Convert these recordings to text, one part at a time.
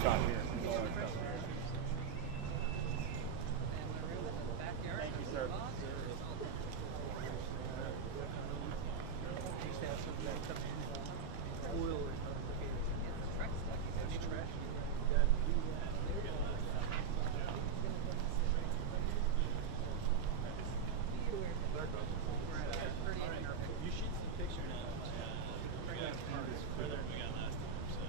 stop here. All our stuff here. Thank you, sir. You should see the picture now. Further than we got last time. So.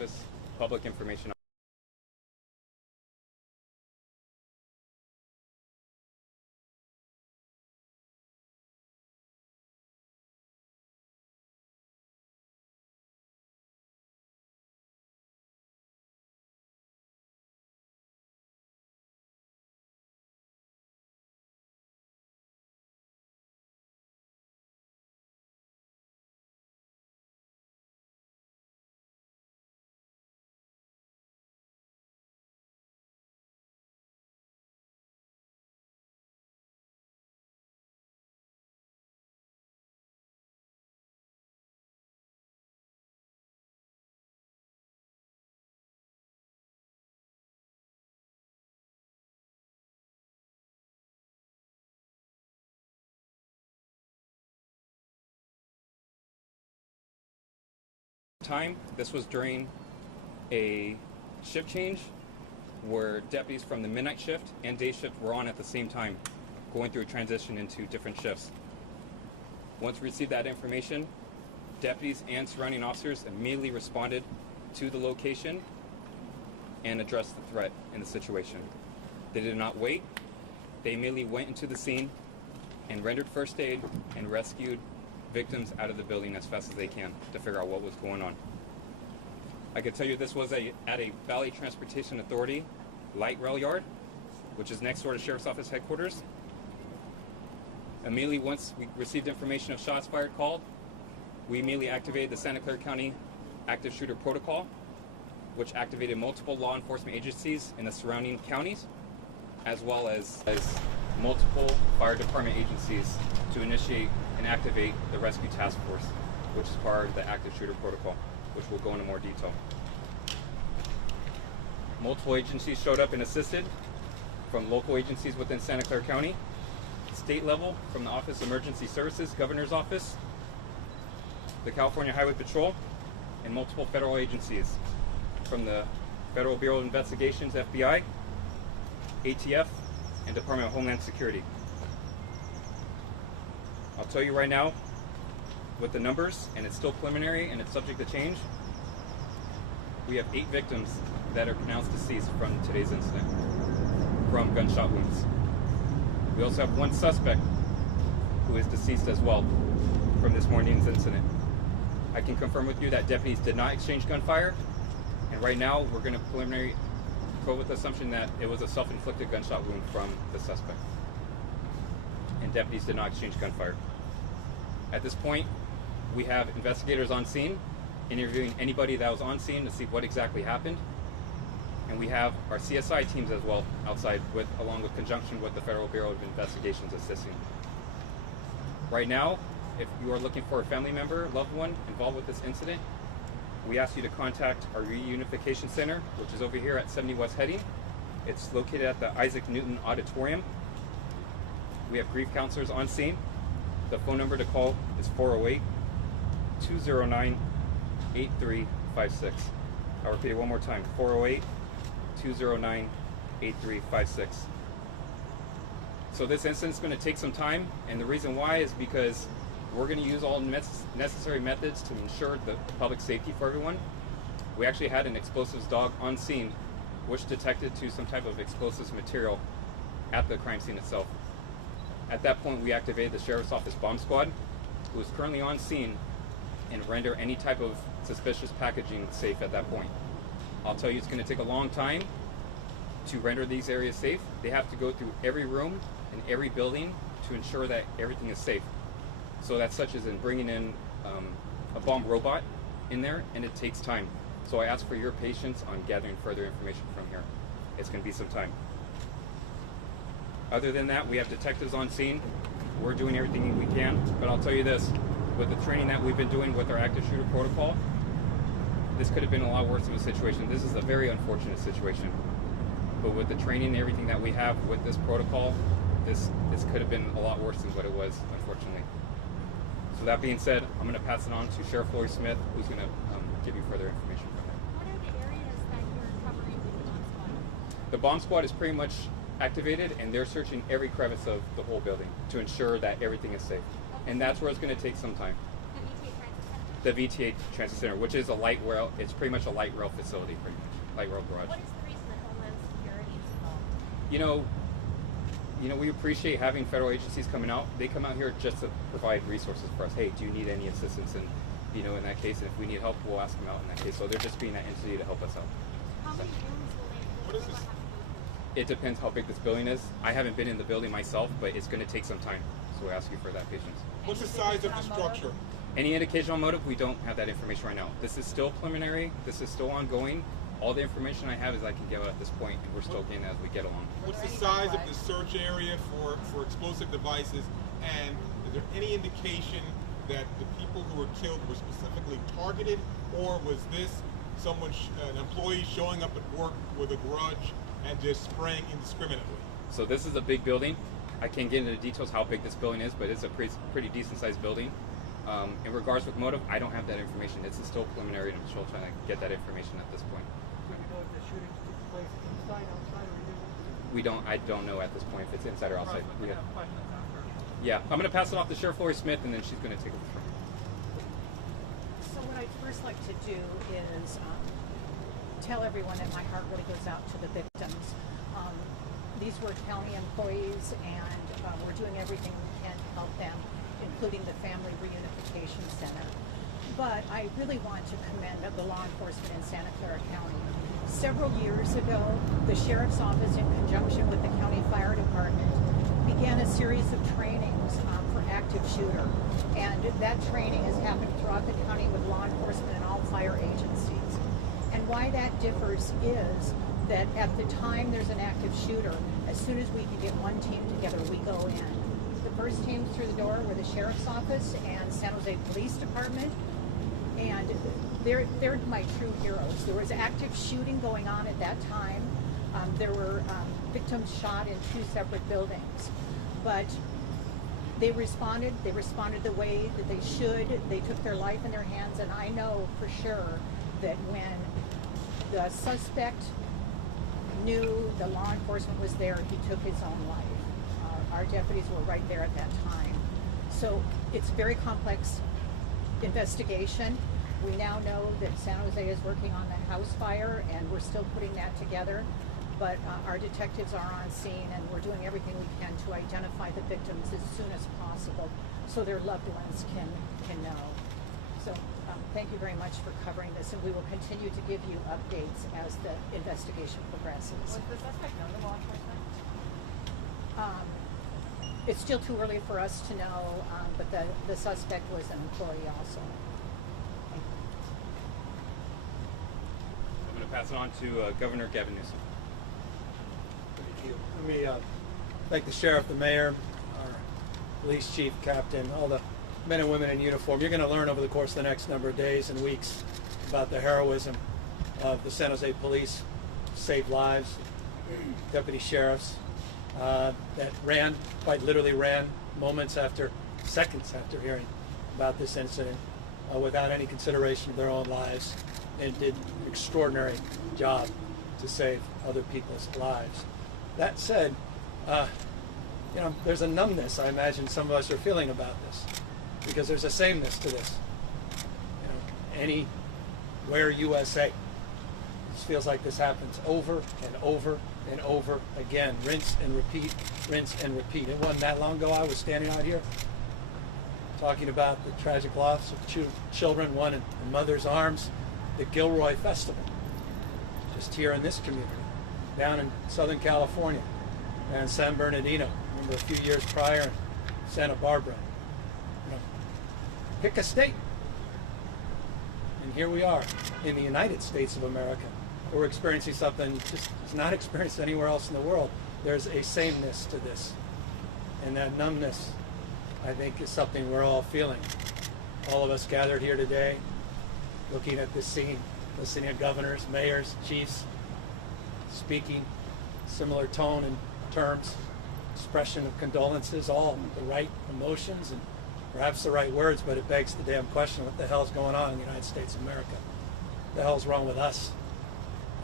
Office, public information. This was during a shift change where deputies from the midnight shift and day shift were on at the same time, going through a transition into different shifts. Once we received that information, deputies and surrounding officers immediately responded to the location and addressed the threat in the situation. They did not wait. They immediately went into the scene and rendered first aid and rescued victims out of the building as fast as they can to figure out what was going on. I can tell you this was at a Valley Transportation Authority light rail yard, which is next door to Sheriff's Office headquarters. Immediately once we received information of shots fired called, we immediately activated the Santa Clara County Active Shooter Protocol, which activated multiple law enforcement agencies in the surrounding counties, as well as multiple fire department agencies to initiate and activate the rescue task force, which is part of the active shooter protocol, which we'll go into more detail. Multiple agencies showed up and assisted, from local agencies within Santa Clara County, state level from the Office of Emergency Services, Governor's Office, the California Highway Patrol, and multiple federal agencies from the Federal Bureau of Investigations, FBI, ATF, and Department of Homeland Security. I'll tell you right now, with the numbers, and it's still preliminary and it's subject to change, we have 8 victims that are pronounced deceased from today's incident, from gunshot wounds. We also have 1 suspect who is deceased as well from this morning's incident. I can confirm with you that deputies did not exchange gunfire, and right now we're going to preliminary go with the assumption that it was a self-inflicted gunshot wound from the suspect, and deputies did not exchange gunfire. At this point, we have investigators on scene interviewing anybody that was on scene to see what exactly happened, and we have our CSI teams as well outside, along with conjunction with the Federal Bureau of Investigations assisting. Right now, if you are looking for a family member, loved one involved with this incident, we ask you to contact our reunification center, which is over here at 70 West Heading. It's located at the Isaac Newton Auditorium. We have grief counselors on scene. The phone number to call is 408-209-8356. I'll repeat it one more time, 408-209-8356. So this incident is going to take some time, and the reason why is because we're going to use all necessary methods to ensure the public safety for everyone. We actually had an explosives dog on scene, which detected to some type of explosives material at the crime scene itself. At that point, we activated the Sheriff's Office bomb squad, who is currently on scene, and render any type of suspicious packaging safe at that point. I'll tell you, it's going to take a long time to render these areas safe. They have to go through every room and every building to ensure that everything is safe. So that's such as in bringing in a bomb robot in there, and it takes time. So I ask for your patience on gathering further information from here. It's going to be some time. Other than that, we have detectives on scene. We're doing everything we can, but I'll tell you this, with the training that we've been doing with our active shooter protocol, this could have been a lot worse of a situation. This is a very unfortunate situation. But with the training and everything that we have with this protocol, this could have been a lot worse than what it was, unfortunately. So that being said, I'm going to pass it on to Sheriff Floyd Smith, who's going to give you further information from there. What are the areas that you're covering with the bomb squad? The bomb squad is pretty much activated, and they're searching every crevice of the whole building to ensure that everything is safe. Okay. And that's where it's going to take some time. Have you tried to The VTA Transit Center, which is a light rail, it's pretty much a light rail facility, pretty much, light rail garage. What is the reason that Homeland Security is involved? You know, we appreciate having federal agencies coming out. They come out here just to provide resources for us. Hey, do you need any assistance? And in that case, and if we need help, we'll ask them out in that case. So they're just being that entity to help us out. How many rooms will they have to go through? It depends how big this building is. I haven't been in the building myself, but it's going to take some time. So we ask you for that patience. What's the size of the structure? Any indication on motive, we don't have that information right now. This is still preliminary. This is still ongoing. All the information I have is I can give out at this point, and we're still getting as we get along. What's the size of the search area for explosive devices? And is there any indication that the people who were killed were specifically targeted, or was this an employee showing up at work with a grudge and just spraying indiscriminately? So this is a big building. I can't get into the details how big this building is, but it's a pretty decent sized building. In regards with motive, I don't have that information. This is still preliminary, and I'm still trying to get that information at this point. Do we know if the shooting took place inside, outside, or either? I don't know at this point if it's inside or outside. We have questions after. Yeah, I'm going to pass it off to Sheriff Lori Smith, and then she's going to take it from. So what I'd first like to do is tell everyone that my heart really goes out to the victims. These were county employees, and we're doing everything we can to help them, including the Family Reunification Center. But I really want to commend the law enforcement in Santa Clara County. Several years ago, the Sheriff's Office, in conjunction with the County Fire Department, began a series of trainings for active shooter. And that training has happened throughout the county with law enforcement and all fire agencies. And why that differs is that at the time there's an active shooter, as soon as we can get one team together, we go in. The first teams through the door were the Sheriff's Office and San Jose Police Department, and they're my true heroes. There was active shooting going on at that time. There were victims shot in 2 separate buildings, but they responded the way that they should. They took their life in their hands, and I know for sure that when the suspect knew the law enforcement was there, he took his own life. Our deputies were right there at that time. So it's a very complex investigation. We now know that San Jose is working on the house fire, and we're still putting that together. But our detectives are on scene, and we're doing everything we can to identify the victims as soon as possible so their loved ones can know. So thank you very much for covering this, and we will continue to give you updates as the investigation progresses. Was the suspect known to law enforcement? It's still too early for us to know, but the suspect was an employee also. I'm going to pass it on to Governor Gavin Newsom. Thank you. Let me thank the sheriff, the mayor, our police chief, captain, all the men and women in uniform. You're going to learn over the course of the next number of days and weeks about the heroism of the San Jose police, saved lives, deputy sheriffs that quite literally ran seconds after hearing about this incident without any consideration of their own lives, and did an extraordinary job to save other people's lives. That said, there's a numbness I imagine some of us are feeling about this, because there's a sameness to this. Anywhere USA. This feels like this happens over and over and over again. Rinse and repeat, rinse and repeat. It wasn't that long ago I was standing out here talking about the tragic loss of 2 children, one in mother's arms, the Gilroy Festival, just here in this community, down in Southern California, and San Bernardino. Remember a few years prior in Santa Barbara. Pick a state. And here we are in the United States of America. We're experiencing something just is not experienced anywhere else in the world. There's a sameness to this. And that numbness, I think, is something we're all feeling. All of us gathered here today, looking at this scene, listening to governors, mayors, chiefs, speaking similar tone and terms, expression of condolences, all the right emotions and perhaps the right words, but it begs the damn question, what the hell's going on in the United States of America? What the hell's wrong with us?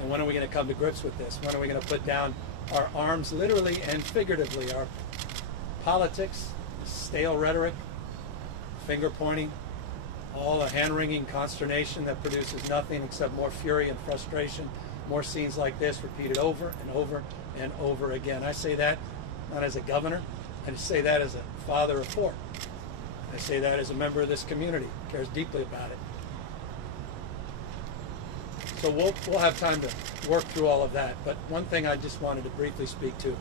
And when are we going to come to grips with this? When are we going to put down our arms, literally and figuratively, our politics, stale rhetoric, finger pointing, all a hand-wringing consternation that produces nothing except more fury and frustration, more scenes like this repeated over and over and over again. I say that not as a governor, I just say that as a father of four. I say that as a member of this community, cares deeply about it. So we'll have time to work through all of that. But one thing I just wanted to briefly speak to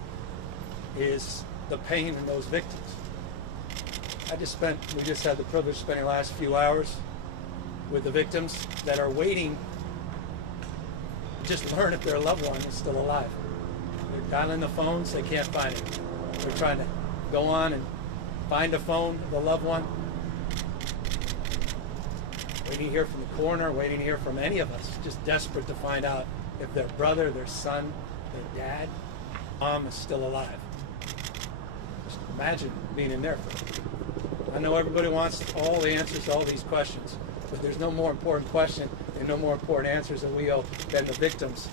is the pain in those victims. We just had the privilege of spending the last few hours with the victims that are waiting to just learn if their loved one is still alive. They're dialing the phones, they can't find it. They're trying to go on and find a phone of the loved one. Waiting to hear from the coroner, waiting to hear from any of us, just desperate to find out if their brother, their son, their dad, mom is still alive. Just imagine being in there for them. I know everybody wants all the answers to all these questions, but there's no more important question and no more important answers that we owe than the victims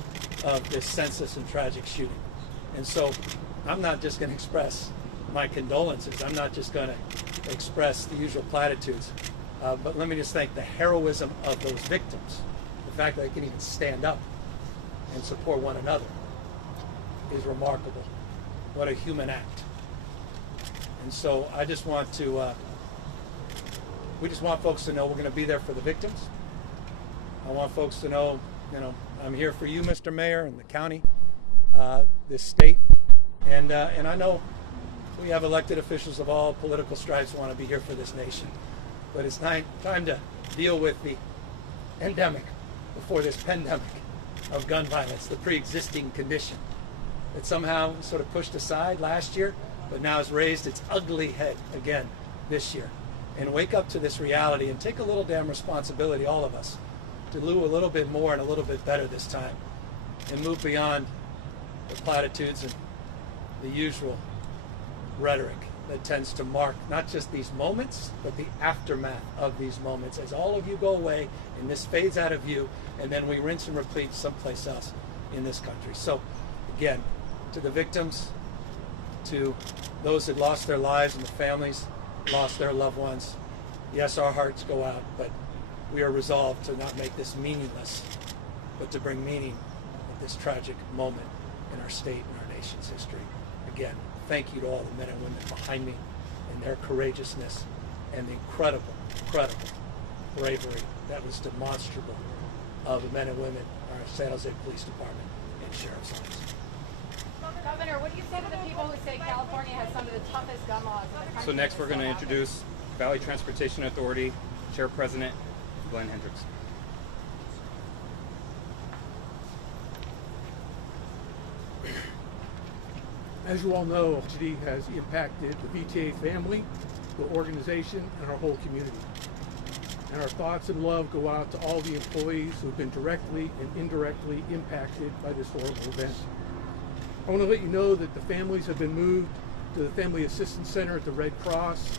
of this senseless and tragic shooting. And so I'm not just going to express my condolences. I'm not just going to express the usual platitudes. But let me just thank the heroism of those victims. The fact that they can even stand up and support one another is remarkable. What a human act. And so I just want to, we just want folks to know we're going to be there for the victims. I want folks to know, I'm here for you, Mr. Mayor, and the county, this state. And I know we have elected officials of all political stripes who want to be here for this nation. But it's time to deal with the endemic before this pandemic of gun violence, the pre-existing condition that somehow sort of pushed aside last year, but now has raised its ugly head again this year. And wake up to this reality and take a little damn responsibility, all of us, to do a little bit more and a little bit better this time and move beyond the platitudes and the usual rhetoric that tends to mark not just these moments, but the aftermath of these moments as all of you go away and this fades out of view, and then we rinse and repeat someplace else in this country. So again, to the victims, to those that lost their lives and the families lost their loved ones, yes, our hearts go out, but we are resolved to not make this meaningless, but to bring meaning at this tragic moment in our state and our nation's history. Again, thank you to all the men and women behind me and their courageousness and the incredible bravery that was demonstrable of the men and women in our San Jose Police Department and Sheriff's Office. Governor, what do you say to the people who say California has some of the toughest gun laws in the country? So next we're going to introduce Valley Transportation Authority Chair President Glenn Hendricks. As you all know, tragedy has impacted the VTA family, the organization, and our whole community. And our thoughts and love go out to all the employees who have been directly and indirectly impacted by this horrible event. I want to let you know that the families have been moved to the Family Assistance Center at the Red Cross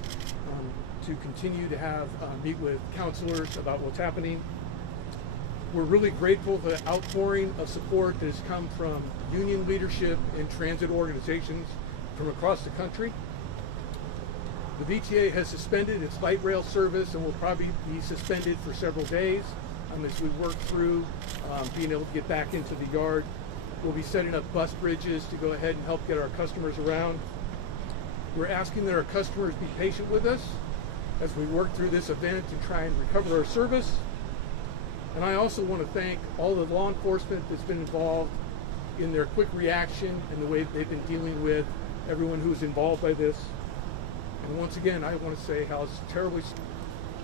to continue to have meet with counselors about what's happening. We're really grateful for the outpouring of support that has come from union leadership and transit organizations from across the country. The VTA has suspended its light rail service and will probably be suspended for several days as we work through being able to get back into the yard. We'll be setting up bus bridges to go ahead and help get our customers around. We're asking that our customers be patient with us as we work through this event and try and recover our service. And I also want to thank all the law enforcement that's been involved in their quick reaction and the way they've been dealing with everyone who's involved by this. And once again, I want to say how it's terribly,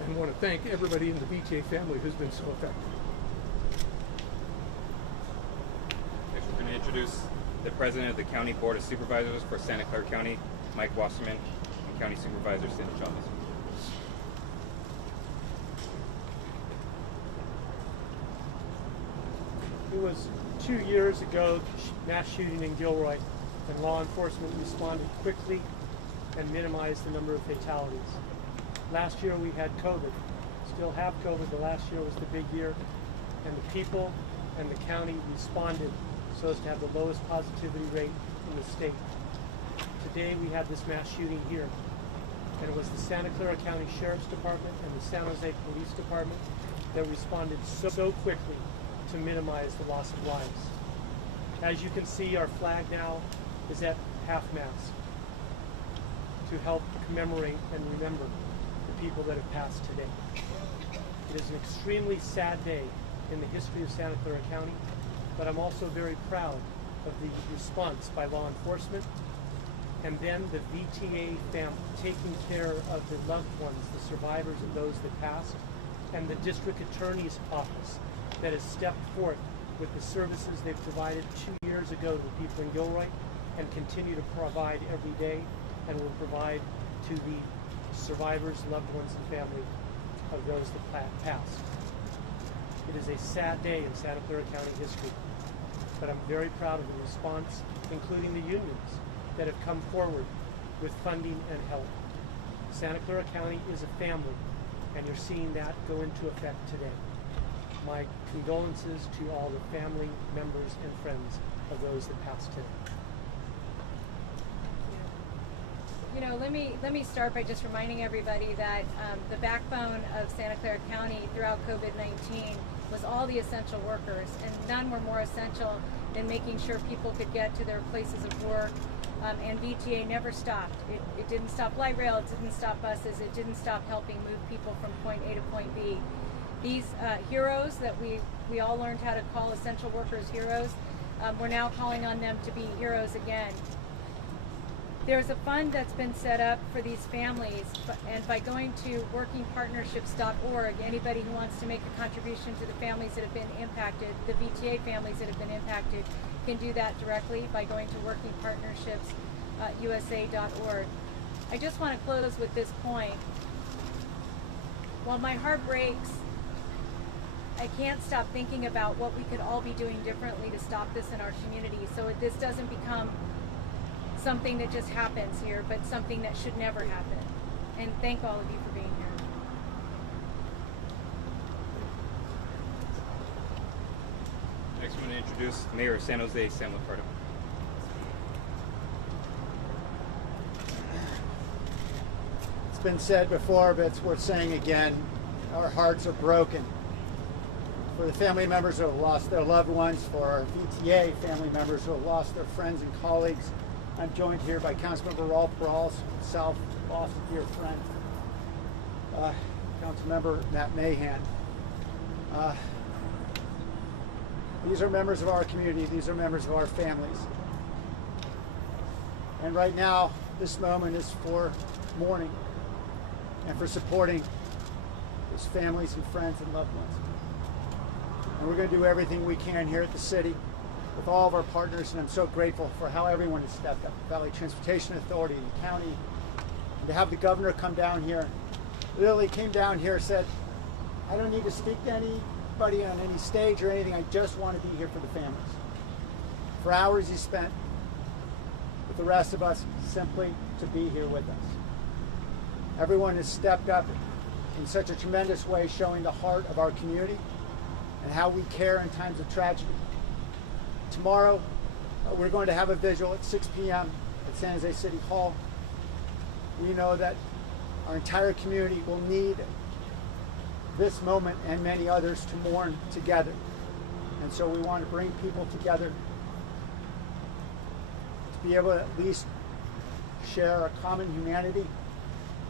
and want to thank everybody in the VTA family who's been so effective. Next we're going to introduce the President of the County Board of Supervisors for Santa Clara County, Mike Wasserman, and County Supervisor Cindy Chavez. It was 2 years ago, mass shooting in Gilroy, and law enforcement responded quickly and minimized the number of fatalities. Last year we had COVID, still have COVID, but last year was the big year, and the people and the county responded so as to have the lowest positivity rate in the state. Today we have this mass shooting here. And it was the Santa Clara County Sheriff's Department and the San Jose Police Department that responded so quickly to minimize the loss of lives. As you can see, our flag now is at half-mast to help commemorate and remember the people that have passed today. It is an extremely sad day in the history of Santa Clara County, but I'm also very proud of the response by law enforcement and then the VTA family taking care of the loved ones, the survivors of those that passed, and the district attorney's office that has stepped forth with the services they provided 2 years ago to the people in Gilroy and continue to provide every day and will provide to the survivors, loved ones, and family of those that passed. It is a sad day in Santa Clara County history, but I'm very proud of the response, including the unions that have come forward with funding and help. Santa Clara County is a family, and you're seeing that go into effect today. My condolences to all the family members and friends of those that passed today. You know, let me start by just reminding everybody that the backbone of Santa Clara County throughout COVID-19 was all the essential workers, and none were more essential than making sure people could get to their places of work. And VTA never stopped. It didn't stop light rail, it didn't stop buses, it didn't stop helping move people from point A to point B. These heroes that we all learned how to call essential workers heroes, we're now calling on them to be heroes again. There's a fund that's been set up for these families, and by going to workingpartnerships.org, anybody who wants to make a contribution to the families that have been impacted, the VTA families that have been impacted, can do that directly by going to workingpartnershipsusa.org. I just want to close with this point. While my heart breaks, I can't stop thinking about what we could all be doing differently to stop this in our community, so this doesn't become something that just happens here, but something that should never happen. And thank all of you for being here. Next, I'm going to introduce Mayor of San Jose, Sam Licardo. It's been said before, but it's worth saying again. Our hearts are broken for the family members who have lost their loved ones, for our VTA family members who have lost their friends and colleagues. I'm joined here by Councilmember Rolf Brawls, South Boston, dear friend, Councilmember Matt Mahan. These are members of our community. These are members of our families. And right now, this moment is for mourning and for supporting those families and friends and loved ones. And we're going to do everything we can here at the city with all of our partners, and I'm so grateful for how everyone has stepped up. The Valley Transportation Authority and the county, and to have the governor come down here. Literally came down here and said, I don't need to speak to anybody on any stage or anything, I just want to be here for the families. For hours he spent with the rest of us simply to be here with us. Everyone has stepped up in such a tremendous way, showing the heart of our community and how we care in times of tragedy. Tomorrow, we're going to have a vigil at 6 p.m. at San Jose City Hall. We know that our entire community will need this moment and many others to mourn together. And so we want to bring people together to be able to at least share a common humanity,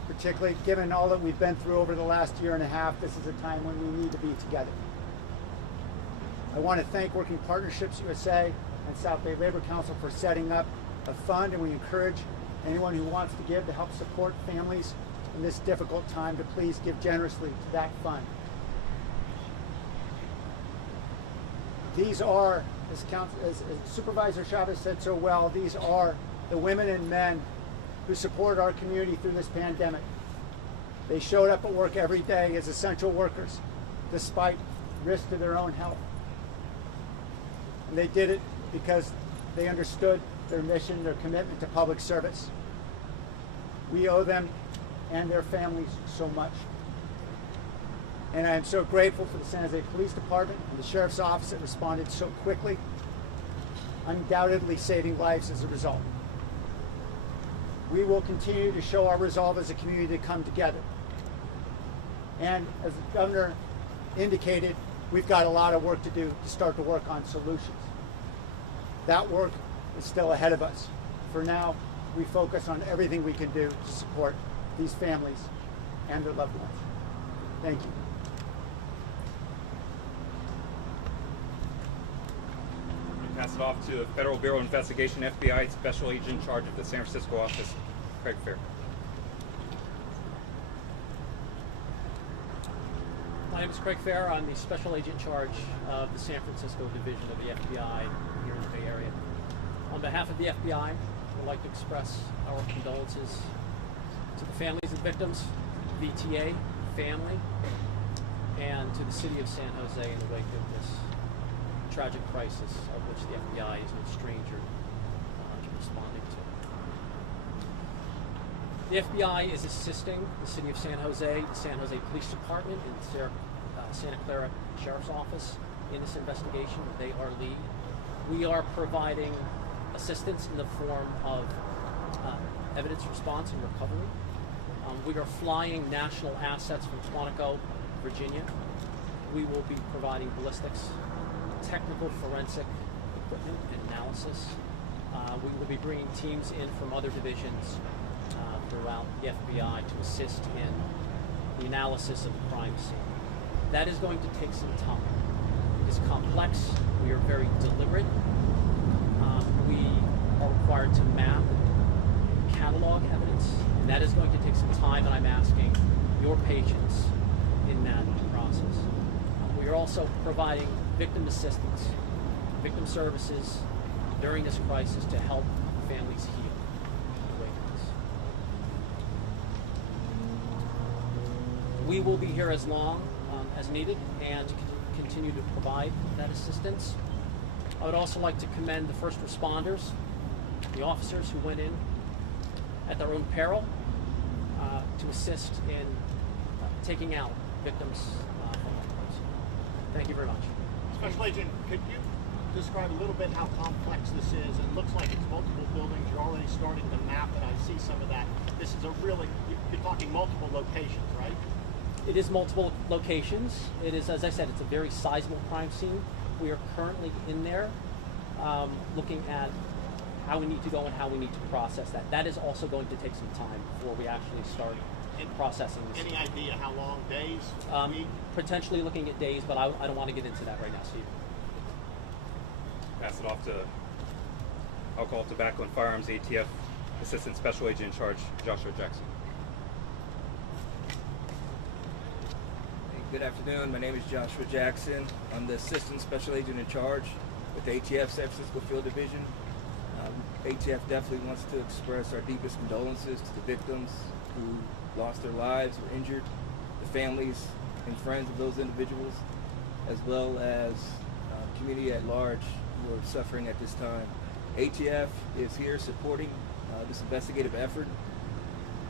particularly given all that we've been through over the last year and a half. This is a time when we need to be together. I want to thank Working Partnerships USA and South Bay Labor Council for setting up a fund, and we encourage anyone who wants to give to help support families in this difficult time to please give generously to that fund. These are, as Supervisor Chavez said so well, these are the women and men who support our community through this pandemic. They showed up at work every day as essential workers, despite risk to their own health. And they did it because they understood their mission, their commitment to public service. We owe them and their families so much. And I am so grateful for the San Jose Police Department and the Sheriff's Office that responded so quickly, undoubtedly saving lives as a result. we will continue to show our resolve as a community to come together. And as the governor indicated, we've got a lot of work to do to start to work on solutions. That work is still ahead of us. For now, we focus on everything we can do to support these families and their loved ones. Thank you. Pass it off to the Federal Bureau of Investigation, FBI Special Agent in charge of the San Francisco office, Craig Fair. My name is Craig Fair. I'm the Special Agent in charge of the San Francisco Division of the FBI here in the Bay Area. On behalf of the FBI, I would like to express our condolences to the families of victims, VTA family, and to the city of San Jose in the wake of this tragic crisis of which the FBI is no stranger to responding to. The FBI is assisting the city of San Jose, the San Jose Police Department, and the Santa Clara Sheriff's Office in this investigation. They are lead. We are providing assistance in the form of evidence response and recovery. We are flying national assets from Quantico, Virginia. We will be providing ballistics, technical forensic equipment and analysis. We will be bringing teams in from other divisions throughout the FBI to assist in the analysis of the crime scene. That is going to take some time. It is complex. We are very deliberate. We are required to map and catalog evidence, and that is going to take some time, and I'm asking your patience in that process. We are also providing victim assistance, victim services during this crisis to help families heal in the wake of this. We will be here as long as needed and continue to provide that assistance. I would also like to commend the first responders, the officers who went in at their own peril to assist in taking out victims from homes. Thank you very much. Special Agent, could you describe a little bit how complex this is? It looks like it's multiple buildings. You're already starting to map it. I see some of that. This is a really, you're talking multiple locations, right? It is multiple locations. It is, as I said, it's a very sizable crime scene. We are currently in there looking at how we need to go and how we need to process that. That is also going to take some time before we actually start processing this. Any idea how long? Days? Week? Potentially looking at days, but I don't want to get into that right now, Steve. Pass it off to Alcohol, Tobacco, and Firearms ATF Assistant Special Agent in charge, Joshua Jackson. Good afternoon. My name is Joshua Jackson. I'm the Assistant Special Agent in charge with the ATF San Francisco Field Division. ATF definitely wants to express our deepest condolences to the victims who lost their lives or injured, the families and friends of those individuals, as well as the community at large who are suffering at this time. ATF is here supporting this investigative effort,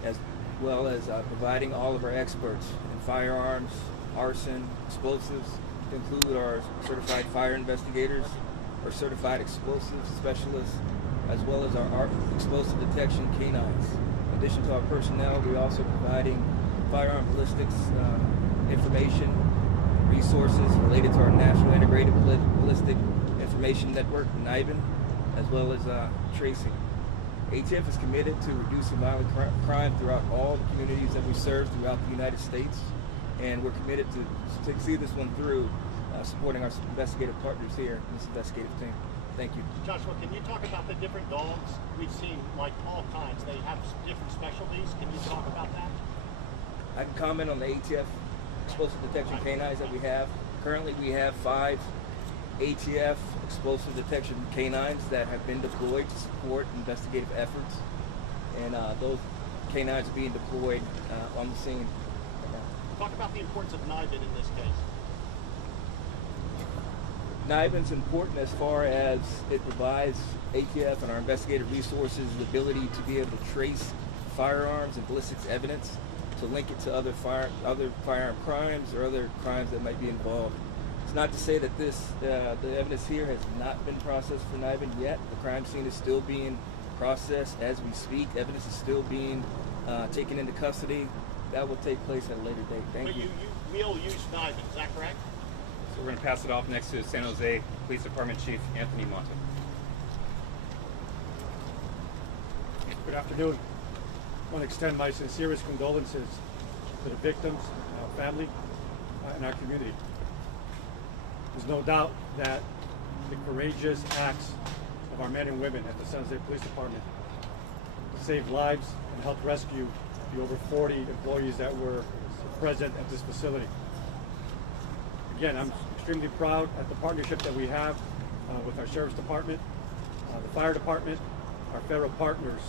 as well as providing all of our experts in firearms, arson, explosives, to include our certified fire investigators, our certified explosives specialists, as well as our explosive detection canines. In addition to our personnel, we're also providing firearm ballistics information, resources related to our National Integrated Ballistic Information Network, NIBIN, as well as tracing. ATF is committed to reducing violent crime throughout all the communities that we serve throughout the United States, and we're committed to see this one through, supporting our investigative partners here in this investigative team. Thank you. Joshua, can you talk about the different dogs? We've seen like all kinds. They have different specialties. Can you talk about that? I can comment on the ATF explosive detection canines that we have. Currently we have 5 ATF explosive detection canines that have been deployed to support investigative efforts, and those canines are being deployed on the scene. Talk about the importance of NIBIN in this case. NIBIN's important as far as it provides ATF and our investigative resources the ability to be able to trace firearms and ballistics evidence, to link it to other firearm crimes or other crimes that might be involved. It's not to say that the evidence here has not been processed for NIBIN yet. The crime scene is still being process as we speak. Evidence is still being taken into custody. That will take place at a later date. Thank But you. you will use knives, is that correct? So we're going to pass it off next to San Jose Police Department Chief Anthony Monta. Good afternoon. I want to extend my sincerest condolences to the victims, our family, and our community. There's no doubt that the courageous acts of our men and women at the San Jose Police Department saved lives and helped rescue the over 40 employees that were present at this facility. Again, I'm extremely proud at the partnership that we have with our Sheriff's Department, the Fire Department, our federal partners,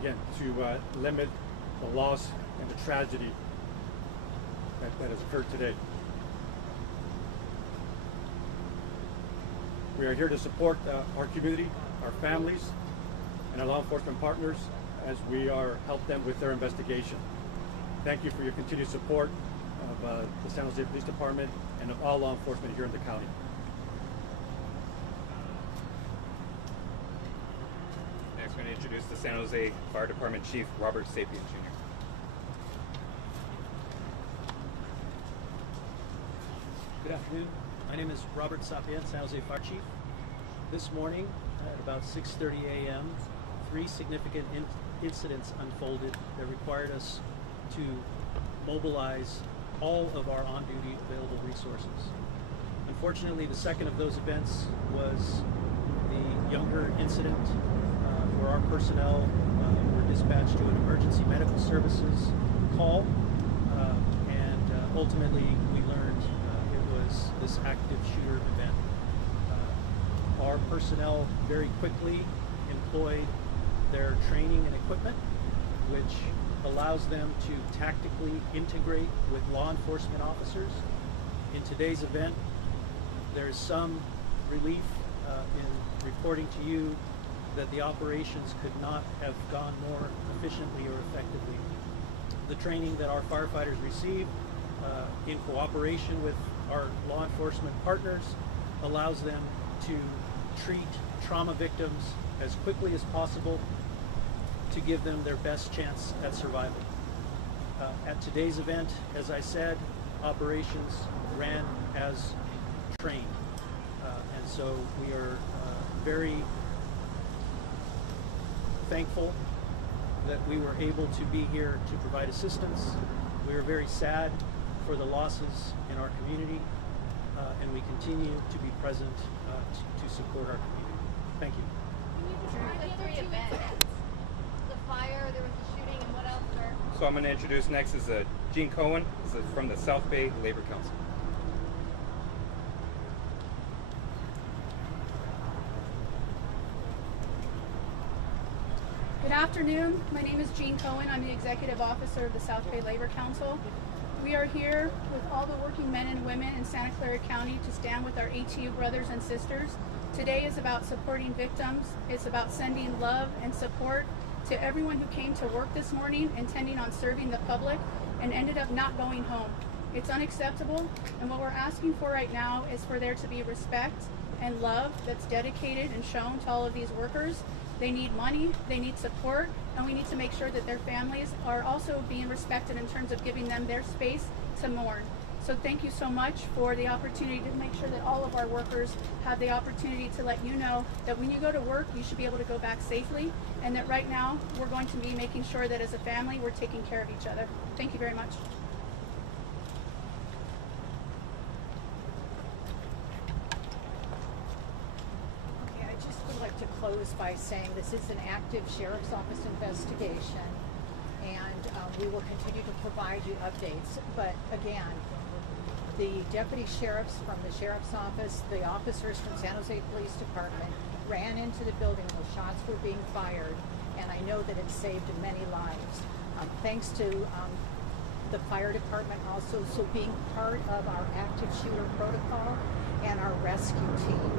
again, to limit the loss and the tragedy that has occurred today. We are here to support our community, our families, and our law enforcement partners as we help them with their investigation. Thank you for your continued support of the San Jose Police Department and of all law enforcement here in the county. Next, we're going to introduce the San Jose Fire Department Chief Robert Sapien Jr. Good afternoon. My name is Robert Sapien, San Jose Fire Chief. This morning at about 6:30 a.m., 3 significant incidents unfolded that required us to mobilize all of our on-duty available resources. Unfortunately, the second of those events was the younger incident where our personnel were dispatched to an emergency medical services call, and ultimately we learned it was this active shooter event. Our personnel very quickly employed their training and equipment, which allows them to tactically integrate with law enforcement officers. In today's event, there is some relief in reporting to you that the operations could not have gone more efficiently or effectively. The training that our firefighters received in cooperation with our law enforcement partners allows them to treat trauma victims as quickly as possible to give them their best chance at survival. At today's event, as I said, operations ran as trained. And so we are very thankful that we were able to be here to provide assistance. We are very sad for the losses in our community, and we continue to be present to support our community. Thank you. Can you describe the 3 events? The fire, there was the shooting, and what else, sir? So I'm going to introduce next is Gene Cohen. This is from the South Bay Labor Council. Good afternoon. My name is Jean Cohen. I'm the Executive Officer of the South Bay Labor Council. We are here with all the working men and women in Santa Clara County to stand with our ATU brothers and sisters. Today is about supporting victims. It's about sending love and support to everyone who came to work this morning intending on serving the public and ended up not going home. It's unacceptable, and what we're asking for right now is for there to be respect and love that's dedicated and shown to all of these workers. They need money, they need support, and we need to make sure that their families are also being respected in terms of giving them their space to mourn. So thank you so much for the opportunity to make sure that all of our workers have the opportunity to let you know that when you go to work, you should be able to go back safely, and that right now we're going to be making sure that as a family we're taking care of each other. Thank you very much. Okay, I just would like to close by saying this is an active Sheriff's Office investigation, and we will continue to provide you updates. But again, the deputy sheriffs from the Sheriff's Office, the officers from San Jose Police Department ran into the building while shots were being fired, and I know that it saved many lives. Thanks to the fire department also being part of our active shooter protocol and our rescue team.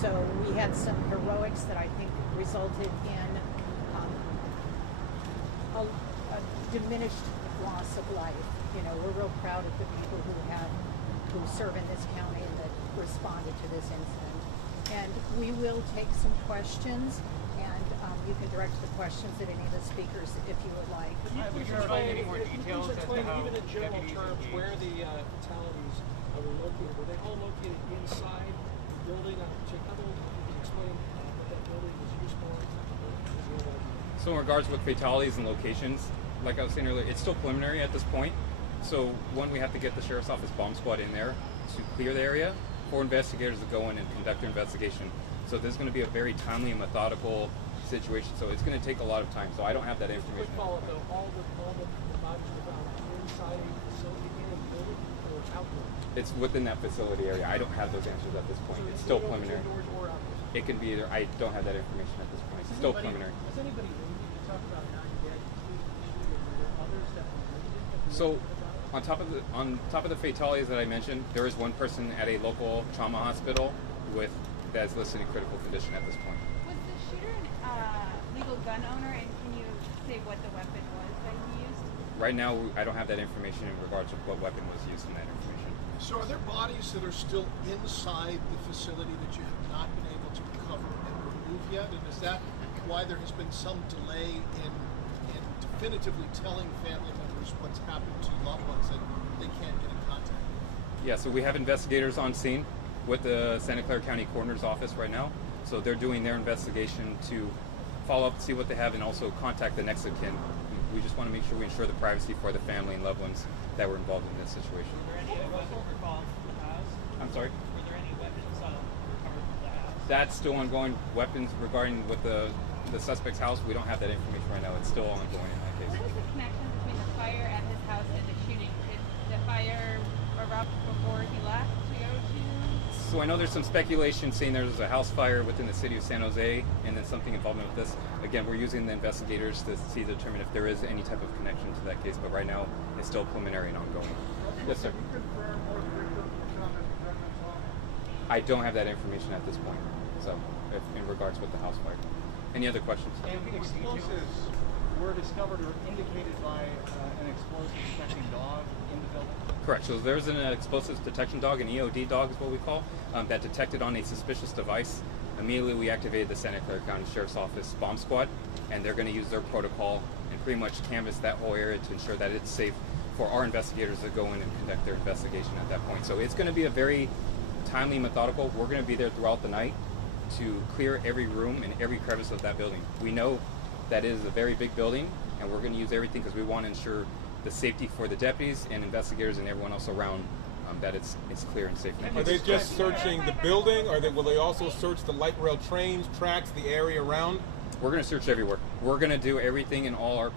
So we had some heroics that I think resulted in a diminished loss of life. You know, we're real proud of the people who serve in this county and that responded to this incident. And we will take some questions, and you can direct the questions at any of the speakers if you would like. Can you please explain even in general terms where the fatalities were located? Were they all located inside the building on a particular level? Can you explain what that building was used for? So in regards with fatalities and locations, like I was saying earlier, it's still preliminary at this point. So one, we have to get the Sheriff's Office bomb squad in there to clear the area for investigators to go in and conduct their investigation. So this is going to be a very timely and methodical situation. So it's going to take a lot of time. So I don't have that information. Quick follow-up though, all the bodies were found inside a facility in a building or outdoors? It's within that facility area. I don't have those answers at this point. It's still preliminary. Indoors or outdoors? It can be either. I don't have that information at this point. It's still preliminary. Has anybody wounded? You talked about 9 dead, including the shooter. Were there others that were wounded? So on top of the fatalities that I mentioned, there is one person at a local trauma hospital that's listed in critical condition at this point. Was the shooter a legal gun owner, and can you say what the weapon was that he used? Right now, I don't have that information in regards to what weapon was used in that information. So are there bodies that are still inside the facility that you have not been able to recover and remove yet? And is that why there has been some delay in definitively telling family members what's happened to loved ones that they can't get in contact? Yeah, so we have investigators on scene with the Santa Clara County Coroner's Office right now. So they're doing their investigation to follow up, see what they have, and also contact the next of kin. We just want to make sure we ensure the privacy for the family and loved ones that were involved in this situation. Were there any weapons recovered from the house? I'm sorry? Were there any weapons recovered from the house? That's still ongoing. Weapons regarding with the suspect's house, we don't have that information right now. It's still ongoing in that case. What was the connection between the fire at his house and the shooting? Did the fire erupt before he left to go to? So I know there's some speculation saying there's a house fire within the city of San Jose and then something involvement with this. Again, we're using the investigators to determine if there is any type of connection to that case, but right now it's still preliminary and ongoing. Yes, sir. I don't have that information at this point, so in regards with the house fire. Any other questions? And explosives were discovered or indicated by an explosive detecting dog in the building? Correct. So there's an explosives detection dog, an EOD dog is what we call, that detected on a suspicious device. Immediately we activated the Santa Clara County Sheriff's Office bomb squad, and they're going to use their protocol and pretty much canvass that whole area to ensure that it's safe for our investigators to go in and conduct their investigation at that point. So it's going to be a very timely, methodical. We're going to be there throughout the night to clear every room and every crevice of that building. We know that it is a very big building, and we're going to use everything because we want to ensure the safety for the deputies and investigators and everyone else around, that it's clear and safe. Are they just searching the building, or will they also search the light rail trains, tracks, the area around? We're going to search everywhere. We're going to do everything in all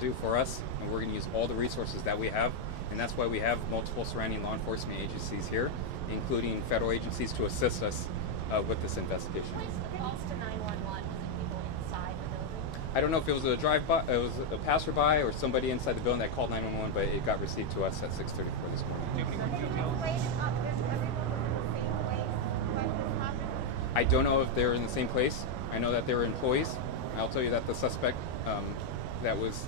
due for us, and we're going to use all the resources that we have, and that's why we have multiple surrounding law enforcement agencies here, including federal agencies, to assist us with this investigation. Who placed the calls to 911? Was it people inside the building? I don't know if it was a drive-by, it was a passerby, or somebody inside the building that called 911, but it got received to us at 6:34 this morning. I don't know if they're in the same place. I know that they were employees. I'll tell you that the suspect that was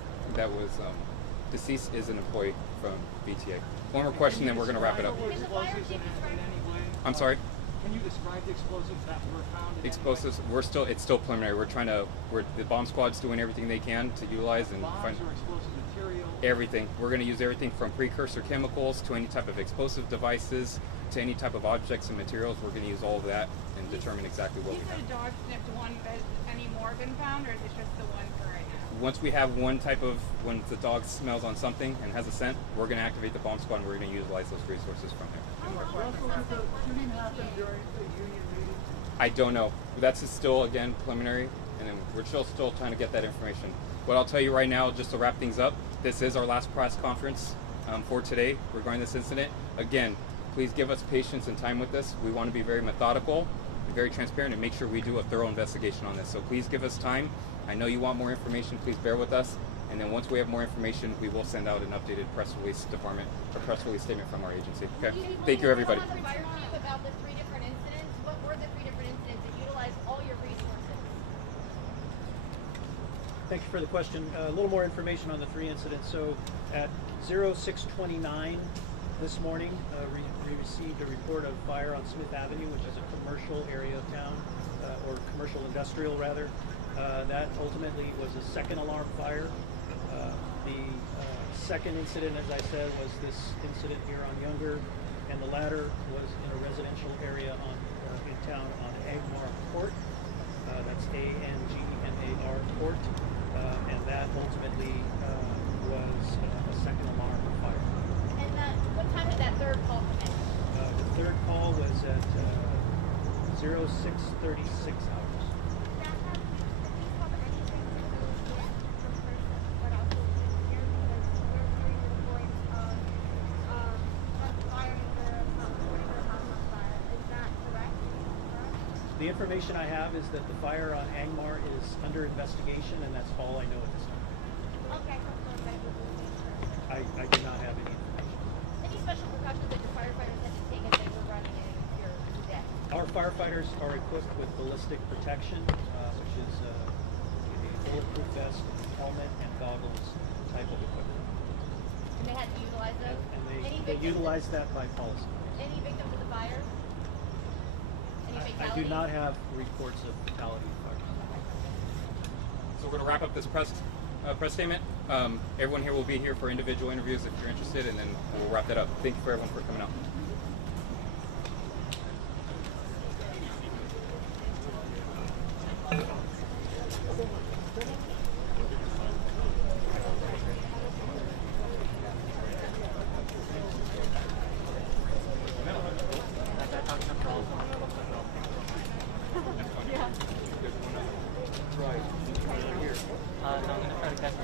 deceased is an employee from BTA. One more question, then we're going to wrap it up. I'm sorry? Can you describe the explosives that were found? Explosives, it's still preliminary. The bomb squad's doing everything they can to utilize and find or explosive material? everything. We're going to use everything from precursor chemicals to any type of explosive devices to any type of objects and materials. We're going to use all of that and determine exactly what we have. You said a dog sniffed one. Has any more been found, or is it just the one for right now? Once we have when the dog smells on something and has a scent, we're going to activate the bomb squad and we're going to utilize those resources from there. I don't know. That's still, again, preliminary, and then we're still trying to get that information. What I'll tell you right now, just to wrap things up, this is our last press conference for today regarding this incident. Again, please give us patience and time with this. We want to be very methodical and very transparent and make sure we do a thorough investigation on this. So please give us time. I know you want more information. Please bear with us. And then once we have more information, we will send out an updated press release statement from our agency. Okay? Thank you, everybody. About the 3 different incidents, what were the 3 different incidents that utilized all your resources? Thank you for the question. A little more information on the 3 incidents. So at 06:29 this morning, we received a report of fire on Smith Avenue, which is a commercial area of town, or commercial industrial rather. That ultimately was a second alarm fire. The second incident, as I said, was this incident here on Younger, and the latter was in a residential area in town on Angmar Court. That's Angmar Court, and that ultimately was a second alarm fire. And what time did that third call come in? The third call was at 06:36 hours. The information I have is that the fire on Angmar is under investigation, and that's all I know at this time. Okay. I do not have any information. Any special precautions that your firefighters had to take as they were running your day? Our firefighters are equipped with ballistic protection, which is a bulletproof vest, helmet, and goggles type of equipment. And they had to utilize those? And they utilize that by policy. Any victims of the fire? I do not have reports of fatality in fire. So we're going to wrap up this press statement. Everyone here will be here for individual interviews if you're interested, and then we'll wrap that up. Thank you for everyone for coming out. No, I'm gonna try to catch my